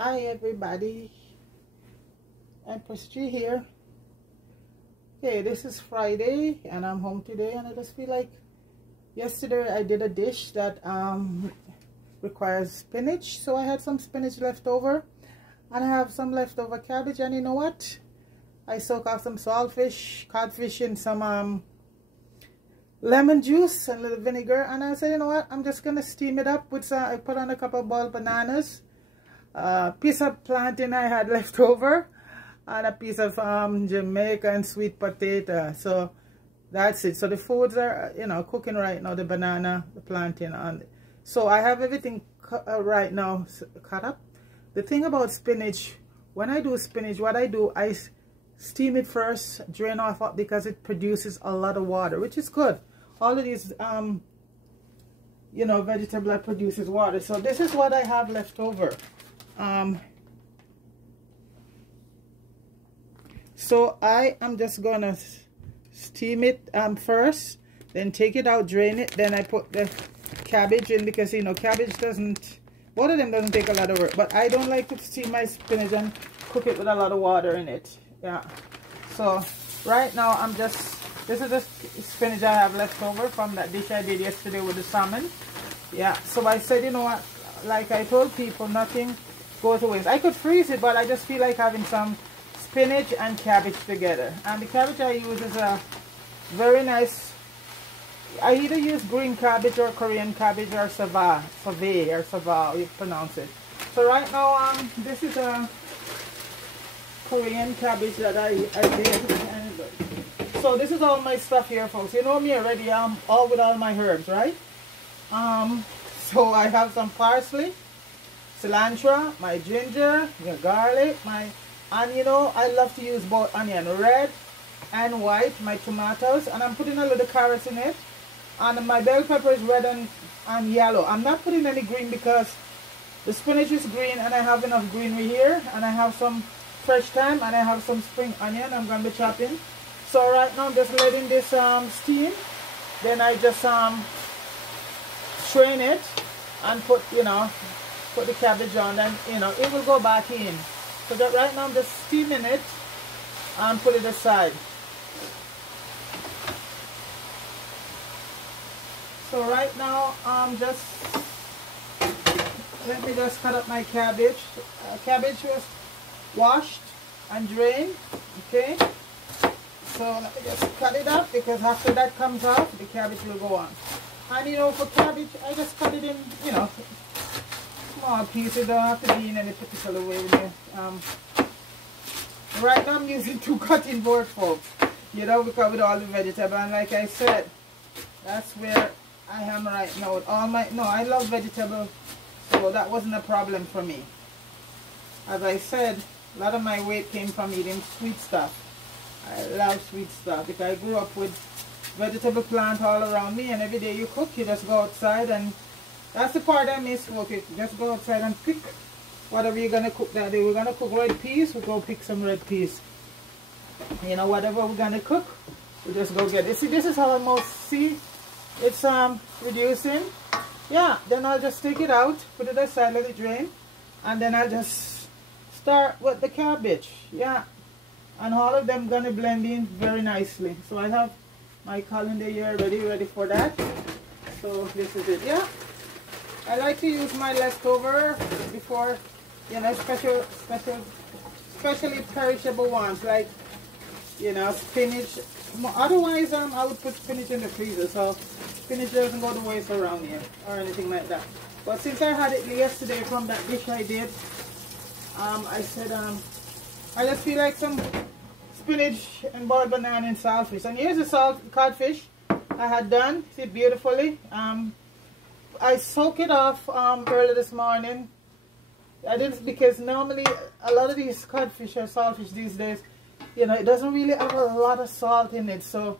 Hi everybody, Empress G here. Okay, this is Friday and I'm home today, and I just feel like yesterday I did a dish that requires spinach, so I had some spinach left over and I have some leftover cabbage, and you know what, I soak off some saltfish, codfish in some lemon juice and a little vinegar, and I said, you know what, I'm just gonna steam it up with some. I put on a couple of boiled bananas, piece of plantain I had left over, and a piece of Jamaican sweet potato. So that's it. So the foods are, you know, cooking right now, the banana, the plantain, and so I have everything right now cut up. The thing about spinach, when I do spinach, what I do, I steam it first, drain off because it produces a lot of water, which is good. All of these you know, vegetable that produces water. So this is what I have left over. So I am just gonna steam it first, then take it out, drain it, then I put the cabbage in, because you know cabbage doesn't, both of them doesn't take a lot of work, but I don't like to steam my spinach and cook it with a lot of water in it. Yeah, so right now I'm just, this is the spinach I have left over from that dish I did yesterday with the salmon. Yeah, so I said, you know what, like I told people, nothing goes to waste. I could freeze it, but I just feel like having some spinach and cabbage together. And the cabbage I use is a very nice, I either use green cabbage or Korean cabbage or sava, you pronounce it. So right now this is a Korean cabbage that I did. And so this is all my stuff here, folks. You know me already, all with all my herbs, right? So I have some parsley, cilantro, my ginger, my garlic, and you know, I love to use both onion, red and white, my tomatoes, and I'm putting a little carrots in it, and my bell pepper is red and yellow. I'm not putting any green because the spinach is green and I have enough greenery here, and I have some fresh thyme and I have some spring onion I'm going to be chopping. So right now I'm just letting this steam, then I just strain it and put, you know, put the cabbage on, and you know it will go back in. So that right now I'm just steaming it and put it aside. So right now just let me just cut up my cabbage. Cabbage was washed and drained. Okay, so let me just cut it up, because after that comes out, the cabbage will go on. And you know, for cabbage I just cut it in, you know, small pieces. Don't have to be in any particular way with it. Right now I'm using 2 cutting boards, folks, you know, because with all the vegetable, and like I said, that's where I am right now with all my, no, I love vegetables, so that wasn't a problem for me. As I said, a lot of my weight came from eating sweet stuff. I love sweet stuff because I grew up with vegetable plant all around me, and every day you cook, you just go outside, and that's the part I miss. Okay, just go outside and pick whatever you're gonna cook that day. We're gonna cook red peas, we'll go pick some red peas. You know, whatever we're gonna cook, we just go get it. See, this is how I most see it's reducing. Yeah, then I'll just take it out, put it aside, let it drain, and then I'll just start with the cabbage. Yeah, and all of them gonna blend in very nicely. So I have my colander here ready for that. So this is it. Yeah, I like to use my leftover before, you know, especially perishable ones, like, you know, spinach. Otherwise I would put spinach in the freezer, so spinach doesn't go to waste around here or anything like that. But since I had it yesterday from that dish I did, I said I just feel like some spinach and boiled banana and saltfish. And here's the codfish I had done. See it beautifully. I soak it off early this morning. I didn't, because normally a lot of these codfish or saltfish these days, you know, it doesn't really have a lot of salt in it. So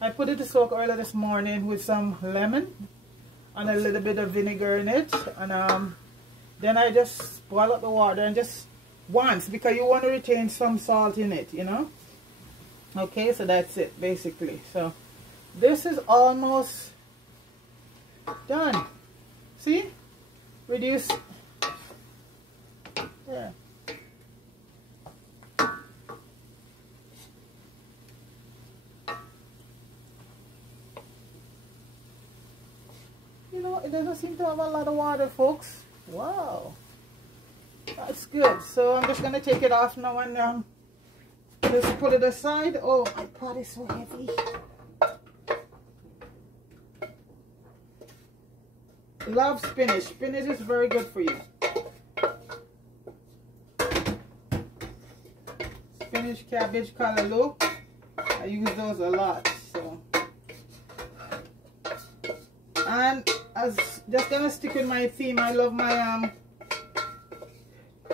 I put it to soak early this morning with some lemon and a little bit of vinegar in it, and then I just boil up the water, and just once, because you want to retain some salt in it, you know. Okay, so that's it basically. So this is almost done. See, reduce Yeah. You know, it doesn't seem to have a lot of water, folks. Wow. That's good. So I'm just going to take it off now and just put it aside. Oh, my pot is so heavy. Love spinach. Spinach is very good for you. Spinach, cabbage, callaloo. I use those a lot. So, and as just gonna stick with my theme. I love my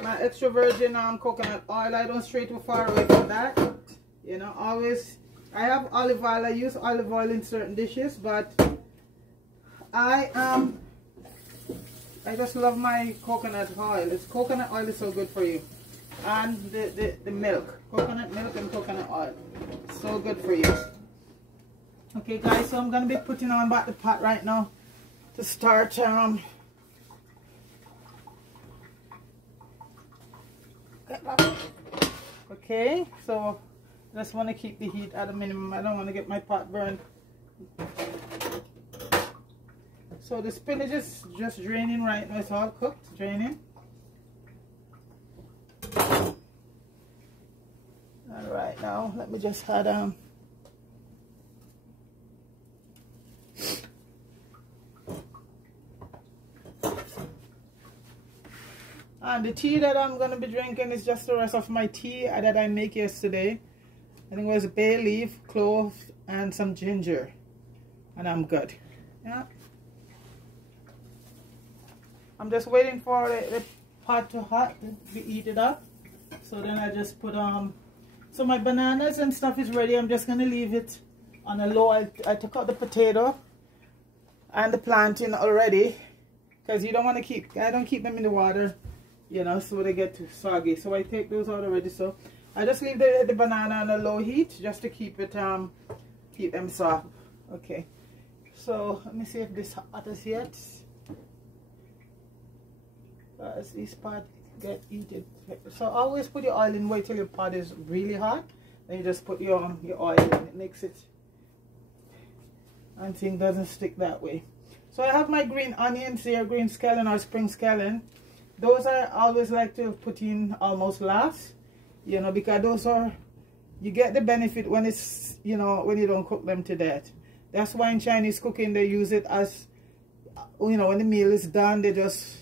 my extra virgin coconut oil. I don't stray too far away from that. You know, always. I have olive oil. I use olive oil in certain dishes, but I just love my coconut oil. Coconut oil is so good for you. And the milk. Coconut milk and coconut oil. So good for you. Okay guys, so I'm going to be putting on back the pot right now to start okay, so just want to keep the heat at a minimum. I don't want to get my pot burned. So the spinach is just draining right now. It's all cooked, draining. All right, now let me just add and the tea that I'm gonna be drinking is just the rest of my tea that I make yesterday. I think it was bay leaf, clove, and some ginger, and I'm good. Yeah. I'm just waiting for the pot to be heated up. So then I just put so my bananas and stuff is ready. I'm just gonna leave it on a low. I took out the potato and the plantain already, because you don't want to keep. I don't keep them in the water, you know, so they get too soggy. So I take those out already. So I just leave the banana on a low heat just to keep it keep them soft. Okay. So let me see if this hot is yet. As this pot get heated. So always put your oil in, wait till your pot is really hot, then you just put your oil in. It makes it, and thing doesn't stick that way. So I have my green onions here, green scallion or spring scallion. Those I always like to put in almost last, you know, because those are, you get the benefit when it's, you know, when you don't cook them to death. That's why in Chinese cooking they use it as, you know, when the meal is done, they just,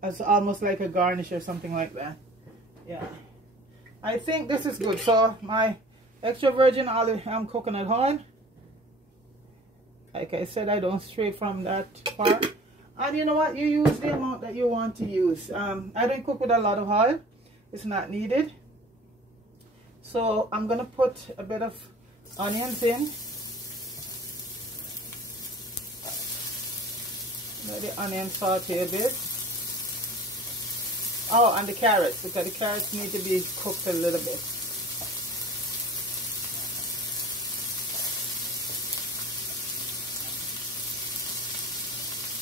as almost like a garnish or something like that. Yeah, I think this is good. So my extra virgin olive coconut oil, like I said, I don't stray from that part. And you know what, you use the amount that you want to use. I don't cook with a lot of oil, it's not needed. So I'm gonna put a bit of onions in. Let the onion saute a bit. Oh, and the carrots, because the carrots need to be cooked a little bit.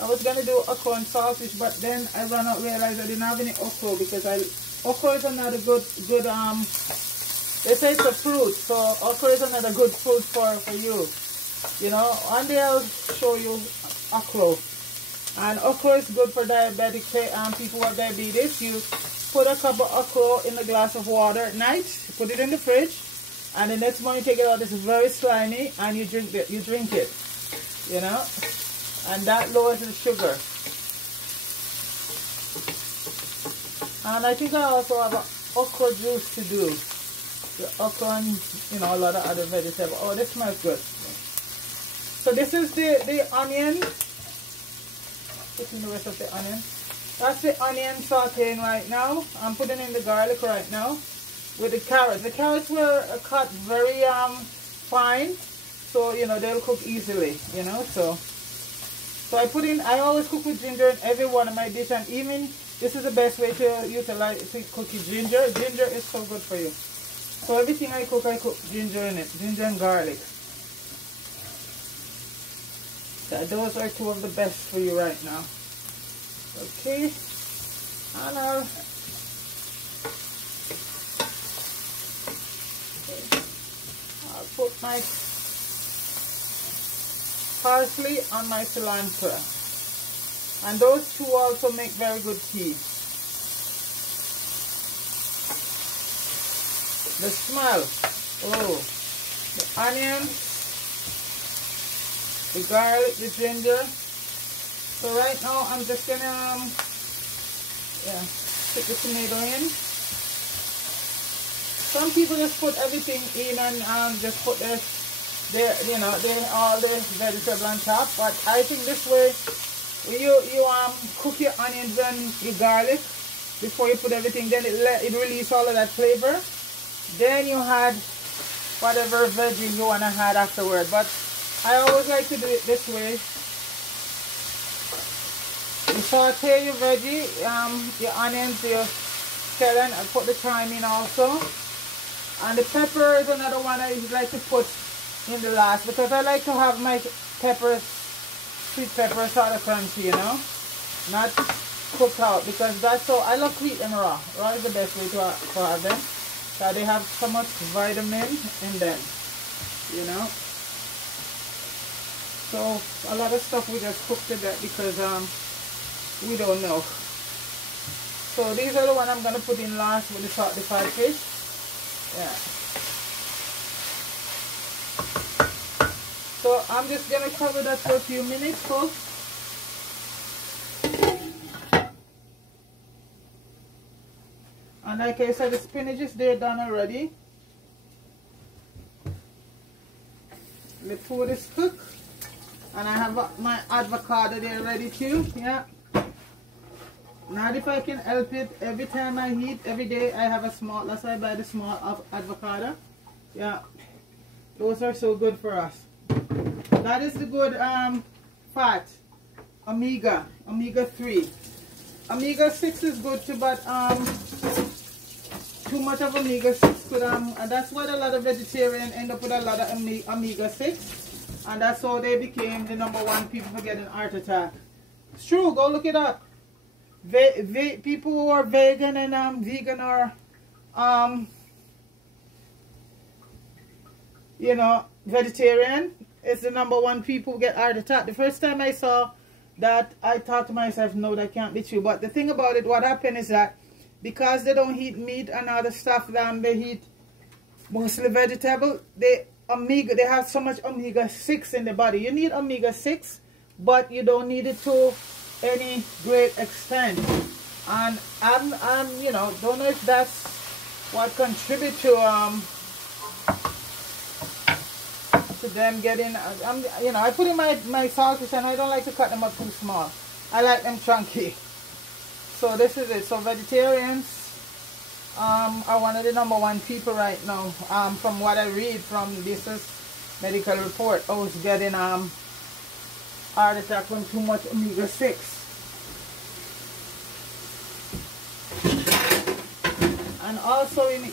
I was going to do okra and sausage, but then I realized I didn't have any okra, because okra is another good, they say it's a fruit, so okra is another good food for you. You know, one day I'll show you okra. And okra is good for diabetic people with diabetes. You put a cup of okra in a glass of water at night, put it in the fridge, and the next morning you take it out. It's very slimy, and you drink it. You know, and that lowers the sugar. And I think I also have an okra juice to do. The okra and, you know, a lot of other vegetables. Oh, this smells good. So this is the onion. Putting the rest of the onion. That's the onion sauteing right now. I'm putting in the garlic right now with the carrots. The carrots were cut very fine, so you know they'll cook easily. You know, so I put in. I always cook with ginger in every one of my dishes, and even this is the best way to utilize to cook your ginger. Ginger is so good for you. So everything I cook ginger in it, ginger and garlic. Those are two of the best for you right now. Okay, and I'll put my parsley and my cilantro. And those two also make very good tea. The smell, oh, the onions, the garlic, the ginger. So right now I'm just gonna put the tomato in. Some people just put everything in and just put their all the vegetable on top. But I think this way, you cook your onions and your garlic before you put everything. Then it release all of that flavor. Then you had whatever veggie you wanna add afterward. But I always like to do it this way. You saute your veggie, your onions, your scallion. I put the thyme in also. And the pepper is another one I like to put in the last, because I like to have my peppers, sweet pepper sort of crunchy, you know, not cooked out, because that's so. I love to eat them raw. Raw is the best way to have them. So they have so much vitamin in them, you know. So a lot of stuff we just cook to that because we don't know. So these are the one I'm gonna put in last with the salted fish. Yeah. So I'm just gonna cover that for a few minutes, folks. And like I said, the spinach is there done already. The food is cooked. And I have my avocado there ready too. Yeah. Not if I can help it. Every time I eat, every day I have a small, that's why I buy the small avocado. Yeah. Those are so good for us. That is the good fat. Omega-3. Omega-6 is good too, but too much of omega-6 could and that's why a lot of vegetarians end up with a lot of omega-6, and that's how they became the #1 people for getting heart attack. It's true, go look it up. People who are vegan and vegan or you know, vegetarian, it's the #1 people who get heart attack. The first time I saw that, I thought to myself, no, that can't be true. But the thing about it, what happened is that because they don't eat meat and other stuff, they eat mostly vegetable, they have so much omega-6 in the body. You need omega-6, but you don't need it to any great extent. And I'm you know, don't know if that's what contribute to them getting, you know, I put in my saltfish and I don't like to cut them up too small. I like them chunky. So this is it. So vegetarians are one of the #1 people right now. From what I read from this is medical report, I was getting heart attack from too much omega-6. And also in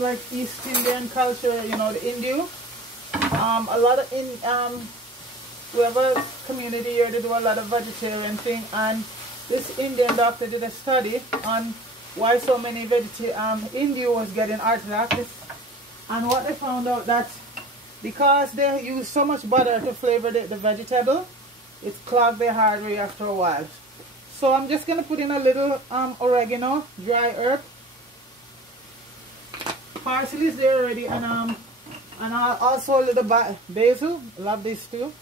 like East Indian culture, you know, the Hindu, a lot of we have a community here, they do a lot of vegetarian thing, and this Indian doctor did a study on why so many Hindu was getting heart attacks, and what they found out that because they use so much butter to flavor the vegetable, it clogged their artery after a while. So I'm just gonna put in a little oregano, dry herb. Parsley is there already, and also a little basil. Love these too.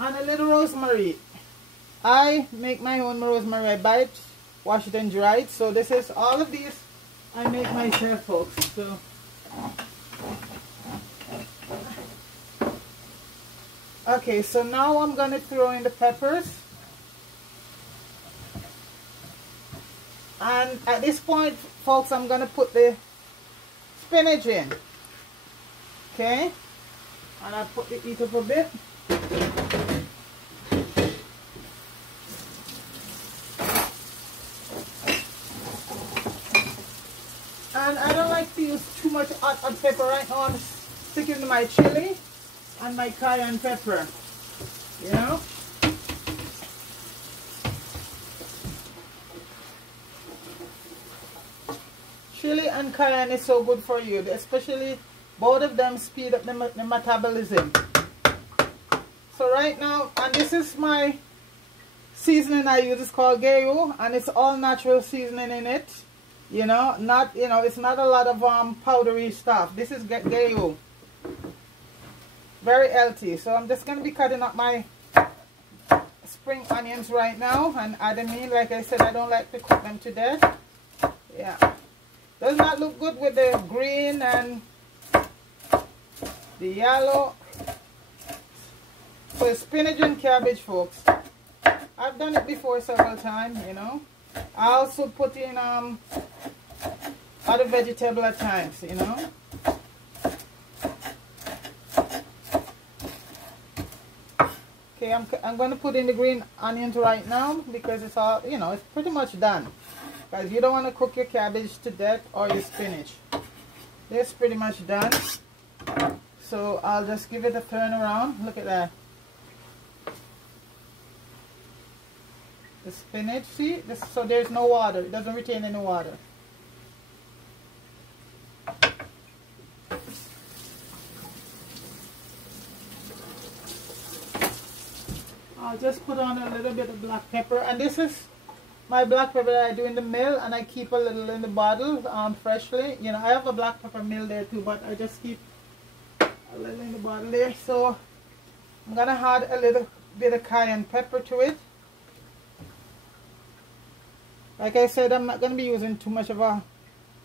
And a little rosemary. I make my own rosemary. I buy it, wash it and dry it. So this is all of these I make myself, folks. So okay, so now I'm gonna throw in the peppers. And at this point, folks, I'm gonna put the spinach in. Okay? And I'll put the heat up a bit. And I don't like to use too much hot pepper right now. I'm sticking to my chili and my cayenne pepper. You know? chili and cayenne is so good for you, especially both of them speed up the metabolism. So right now, and this is my seasoning I use, it's called Gayo, and it's all natural seasoning in it. You know, not, you know, it's not a lot of powdery stuff. This is Gayo. Very healthy. So I'm just going to be cutting up my spring onions right now and adding in. Like I said, I don't like to cook them to death. Yeah. Does not look good with the green and the yellow. So spinach and cabbage, folks. I've done it before several times, you know. I also put in other vegetable at times, you know. Okay, I'm going to put in the green onions right now because it's all, you know, it's pretty much done. Because you don't want to cook your cabbage to death or your spinach. It's pretty much done. So I'll just give it a turn around. Look at that. The spinach, see? This, so there's no water. It doesn't retain any water. I'll just put on a little bit of black pepper. And this is my black pepper that I do in the mill, and I keep a little in the bottle freshly. You know, I have a black pepper mill there too, but I just keep a little in the bottle there. So I'm going to add a little bit of cayenne pepper to it. Like I said, I'm not going to be using too much of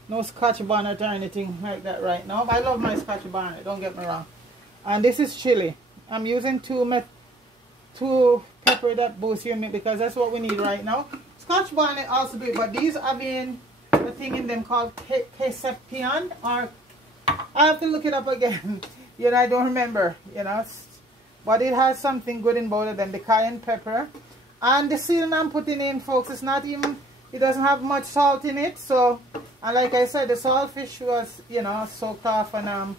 no Scotch bonnet or anything like that right now. I love my Scotch bonnet, don't get me wrong. And this is chili. I'm using two pepper that boost your meat because that's what we need right now. Scotch bonnet also do it, but these are being the thing in them called Casepian, or I have to look it up again. You know, I don't remember, you know. But it has something good in both of them, the cayenne pepper. And the seasoning I'm putting in, folks, it's not even, it doesn't have much salt in it. So, and like I said, the saltfish was, you know, soaked off and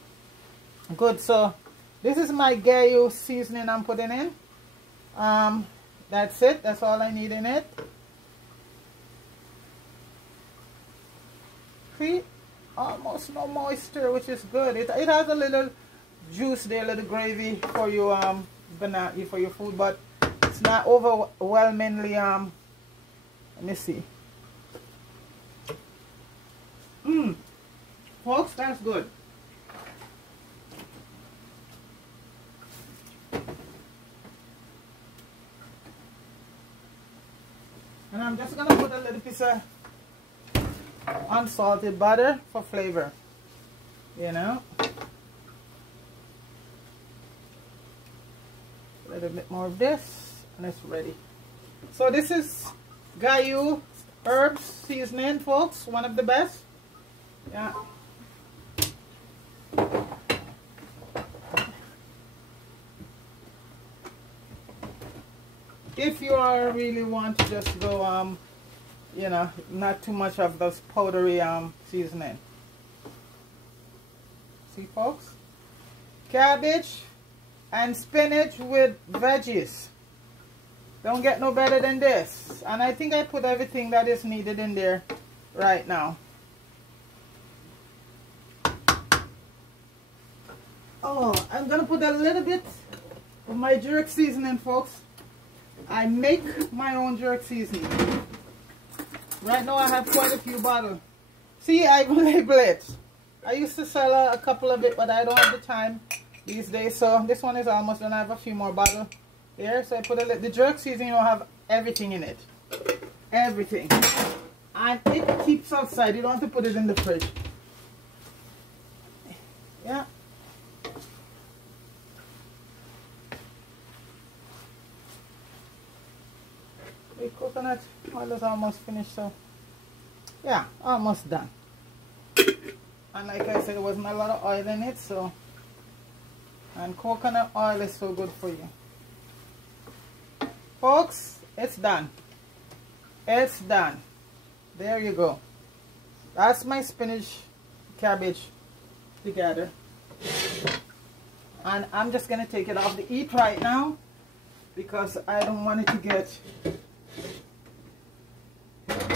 good. So, this is my Gayo seasoning I'm putting in. That's it. That's all I need in it. See? Almost no moisture, which is good. It has a little juice there, a little gravy for you, for your food, but it's not overwhelmingly, let me see. Folks, that's good. And I'm just going to put a little piece of unsalted butter for flavor, you know. A little bit more of this, and it's ready. So this is Gayo herbs seasoning, folks, one of the best. Yeah. If you really want to just go, you know, not too much of those powdery seasoning. See, folks? Cabbage and spinach with veggies. Don't get no better than this. And I think I put everything that is needed in there right now. Oh, I'm going to put a little bit of my jerk seasoning, folks. I make my own jerk seasoning. Right now I have quite a few bottles. See, I label it. I used to sell a couple of it, but I don't have the time these days. So this one is almost done. I have a few more bottles there. So I put a little. The jerk seasoning will have everything in it. Everything. And it keeps outside. You don't have to put it in the fridge. Yeah. The coconut oil is almost finished, so yeah, almost done. And like I said, there wasn't a lot of oil in it, so, and coconut oil is so good for you. Folks, it's done. It's done. There you go. That's my spinach cabbage together. And I'm just gonna take it off the heat right now because I don't want it to get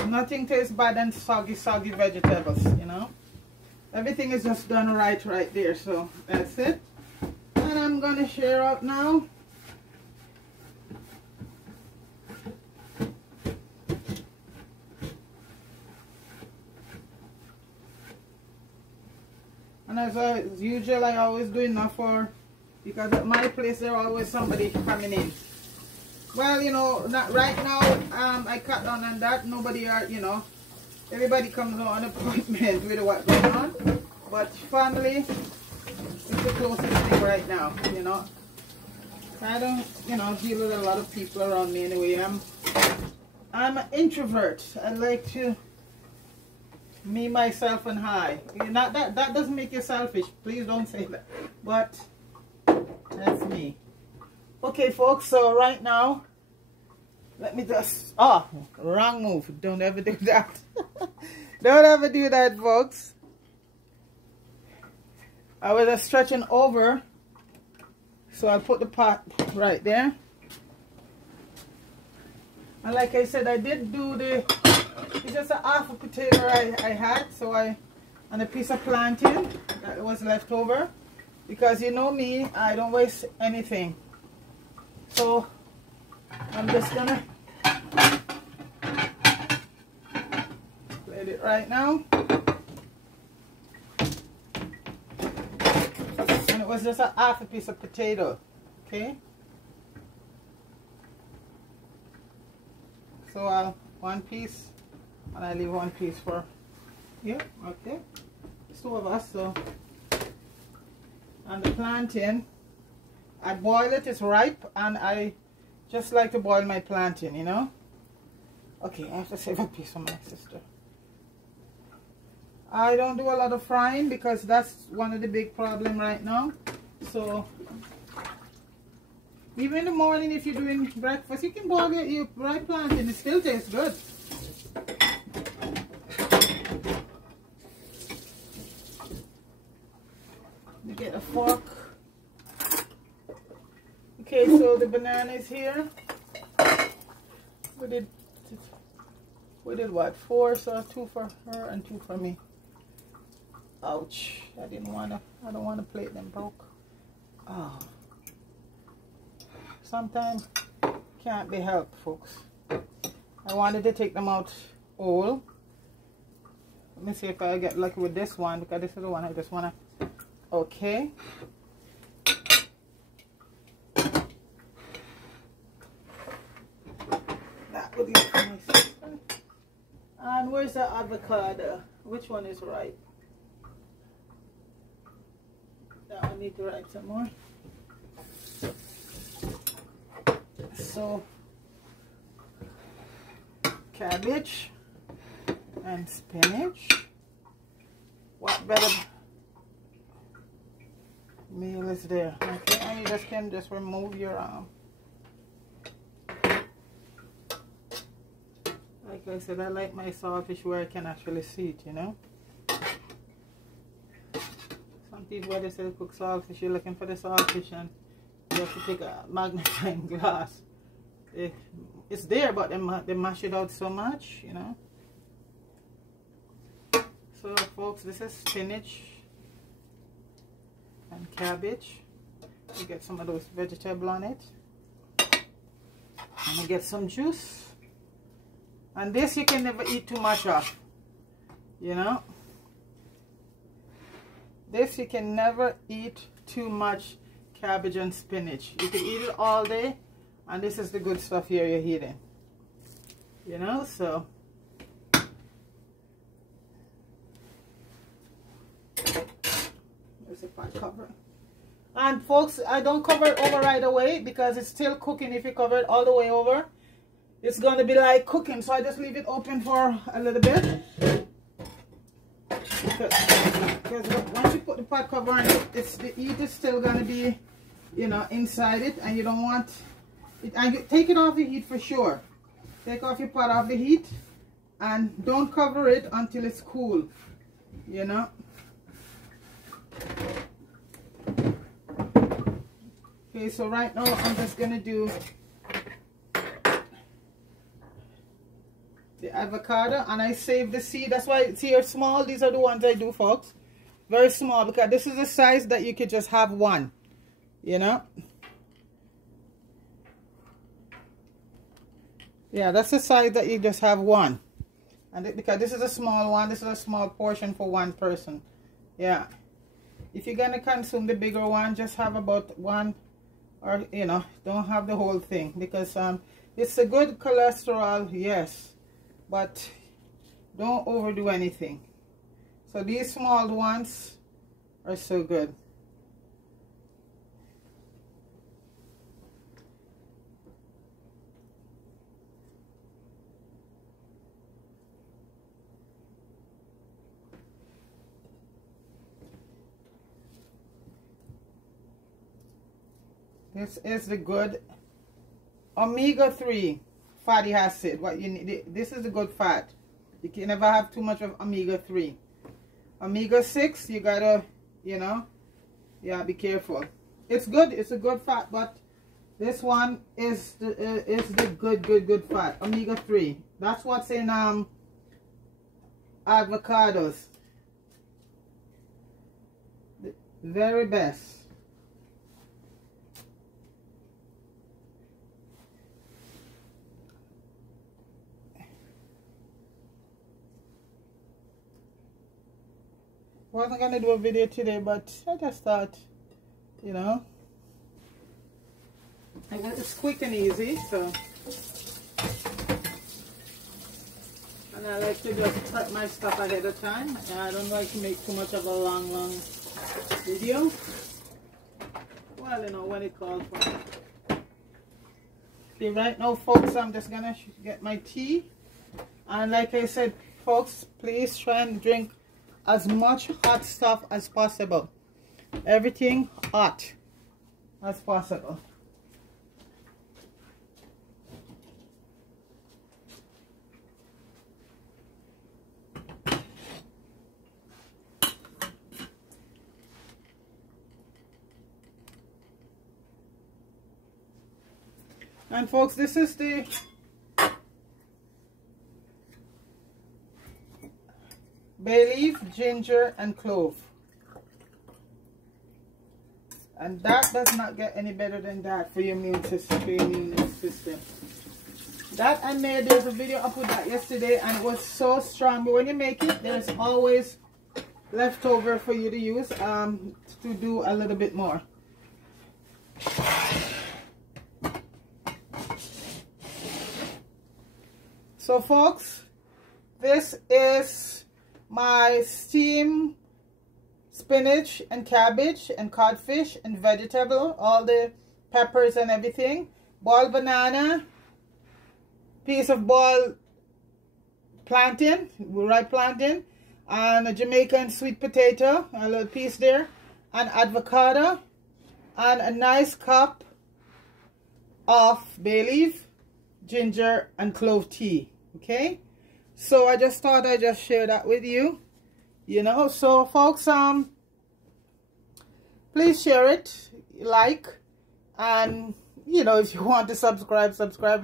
Nothing tastes bad than soggy vegetables, you know. Everything is just done right there. So that's it. And I'm gonna share out now. And as usual, I always do enough for, because at my place there always somebody coming in. Well, you know, not right now. I cut down on that. Nobody are, you know, everybody comes on appointment with what's going on. But family is the closest thing right now, you know. I don't, you know, deal with a lot of people around me anyway. I'm an introvert. I like to me, myself, and I. Not that doesn't make you selfish. Please don't say that. But that's me. Okay, folks. So right now, let me just. Oh, wrong move. Don't ever do that. Don't ever do that, folks. I was just stretching over, so I put the pot right there. And like I said, I did do it's just a half a potato I had, so and a piece of plantain that was left over, because you know me, I don't waste anything. So I'm just gonna plate it right now. And it was just a half a piece of potato, okay? So one piece, and I leave one piece for here, okay? It's two of us, so. And the plantain, I boil it, it's ripe, and I just like to boil my plantain, you know? Okay, I have to save a piece for my sister. I don't do a lot of frying because that's one of the big problems right now. So even in the morning, if you're doing breakfast, you can boil your ripe plantain. It still tastes good. You get a fork. Okay, so the banana is here. We did what? 4, so 2 for her and 2 for me. Ouch! I don't want to plate them broke. Oh. Sometimes can't be helped, folks. I wanted to take them out whole. Let me see if I get lucky with this one, because this is the one I just wanna. Okay. That would be nice. And where's the avocado? Which one is ripe? That one need to ripe some more. So cabbage and spinach. What better meal is there? Okay, and you just can just remove your like I said, I like my saltfish where I can actually see it, you know. Some people where they say cook saltfish, you're looking for the saltfish and you have to take a magnifying glass. It's there, but they mash it out so much, you know. So folks, this is spinach and cabbage. You get some of those vegetable on it. And you get some juice. And this you can never eat too much of, you know. This you can never eat too much cabbage and spinach. You can eat it all day, and this is the good stuff here you're eating, you know. So there's a pot cover. And folks, I don't cover it over right away because it's still cooking. If you cover it all the way over, it's going to be like cooking. So I just leave it open for a little bit. Because once you put the pot cover on it, the heat is still going to be, you know, inside it. And you don't want it. And you take it off the heat for sure. Take off your pot off the heat. And don't cover it until it's cool. You know. Okay, so right now I'm just going to do the avocado, and I save the seed. That's why, see, here small. These are the ones I do, folks. Very small, because this is the size that you could just have one, you know. Yeah, that's the size that you just have one. And because this is a small one, this is a small portion for one person. Yeah. If you're going to consume the bigger one, just have about one, or, you know, don't have the whole thing. Because it's a good cholesterol, yes, but don't overdo anything. So these small ones are so good. This is the good omega-3 fatty acid. What you need, this is the good fat. You can never have too much of omega-3. Omega-6, you gotta, you know, yeah, be careful. It's good, it's a good fat, but this one is the good fat. Omega-3. That's what's in avocados. The very best. Wasn't gonna do a video today, but I just thought, you know, it's quick and easy. So, and I like to just prep my stuff ahead of time. And I don't like to make too much of a long video. Well, you know, when it calls for it. Okay, right now, folks, I'm just gonna get my tea. And like I said, folks, please try and drink as much hot stuff as possible. Everything hot as possible. And folks, this is the bay leaf, ginger, and clove. And that does not get any better than that for your immune system. That I made, there's a video I put that yesterday, and it was so strong. But when you make it, there's always leftover for you to use to do a little bit more. So folks, this is my steamed spinach and cabbage and codfish and vegetable, all the peppers and everything, boiled banana, piece of boiled plantain, ripe plantain, and a Jamaican sweet potato, a little piece there, and avocado, and a nice cup of bay leaf, ginger, and clove tea. Okay, so I just thought I'd just share that with you, you know. So folks, please share it, like, and you know, if you want to subscribe,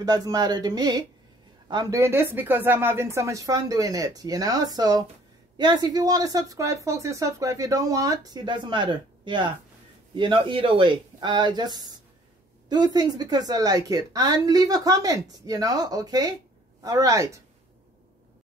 it doesn't matter to me. I'm doing this because I'm having so much fun doing it, you know. So yes, if you want to subscribe, folks, you subscribe. If you don't want, it doesn't matter. Yeah, you know, either way, I just do things because I like it. And leave a comment, you know. Okay, all right.